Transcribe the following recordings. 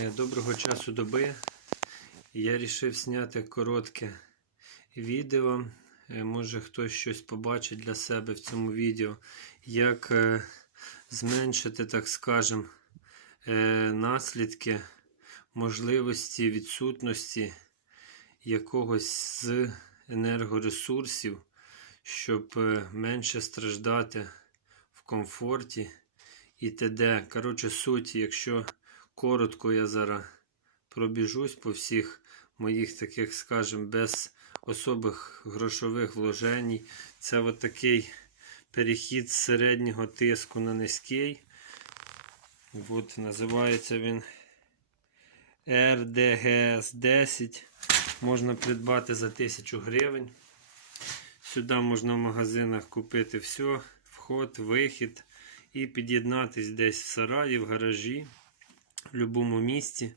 Е, Доброго часу доби. Я вирішив зняти коротке відео. Е, Може хтось щось побачить для себе в цьому відео, як е, зменшити, так скажем, наслідки можливості відсутності якогось з енергоресурсів, щоб менше страждати в комфорті і т.д. Коротше, суть, якщо коротко я зараз пробіжусь по всіх моїх таких, скажімо, без особих грошових вложень. Це от такий перехід з середнього тиску на низький. От називається він RDGS 10. Можна придбати за 1000 гривень. Сюди можна в магазинах купити все, вход, вихід і під'єднатись десь в сараї, в гаражі, будь-якому місці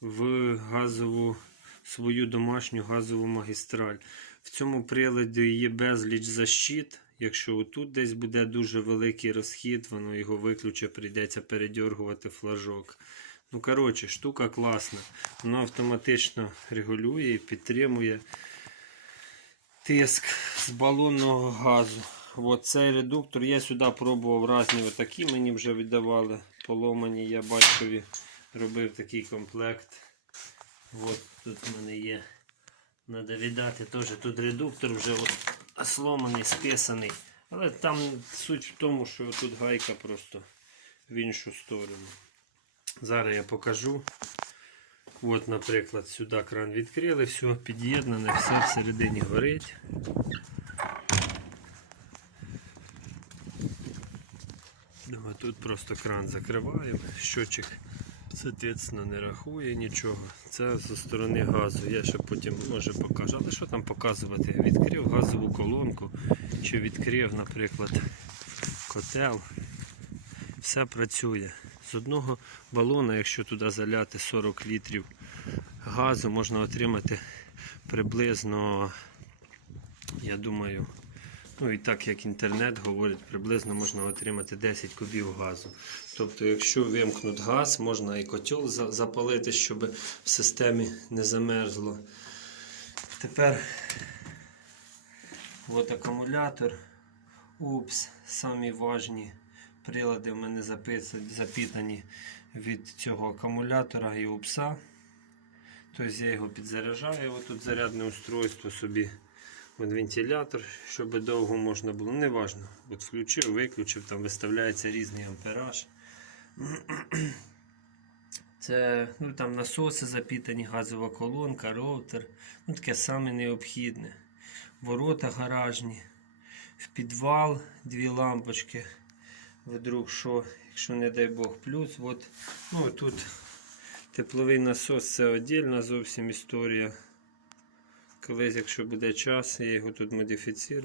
в газову свою домашню газову магістраль. В цьому приладі є безліч защит. Якщо отут десь буде дуже великий розхід, воно його виключить, прийдеться передергувати флажок. Ну, коротше, штука класна. Воно автоматично регулює і підтримує тиск з балонного газу. От цей редуктор я сюди пробував різні отакі, мені вже віддавали поломані. Я батькові робив такий комплект. От тут в мене є. Надо віддати теж тут редуктор вже от сломаний, списаний. Але там суть в тому, що тут гайка просто в іншу сторону. Зараз я покажу. От, наприклад, сюди кран відкрили, все під'єднане, все всередині горить. Ну, а тут просто кран закриваємо, щочик, соответственно, не рахує нічого. Це зі сторони газу. Я ще потім може покажу. Але що там показувати? Відкрив газову колонку чи відкрив, наприклад, котел. Все працює. З одного балона, якщо туди заляти 40 літрів газу, можна отримати приблизно, я думаю, ну і так як інтернет говорить, приблизно можна отримати 10 кубів газу. Тобто, якщо вимкнуть газ, можна і котел запалити, щоб в системі не замерзло. Тепер от акумулятор. Упс, самі важні прилади в мене записані, запітані від цього акумулятора і упса. Тобто я його підзаряджаю. Тут зарядне устройство собі. Вентилятор, щоб довго можна було. Неважно. От включив, виключив, там виставляється різний ампераж. Це ну, там насоси запітані, газова колонка, роутер. Ну, таке саме необхідне. Ворота гаражні. В підвал дві лампочки. Вдруг що, якщо не дай Бог, плюс. От, ну, тут тепловий насос це віддільна зовсім історія. Колись, якщо буде час, я його тут модифіцирую.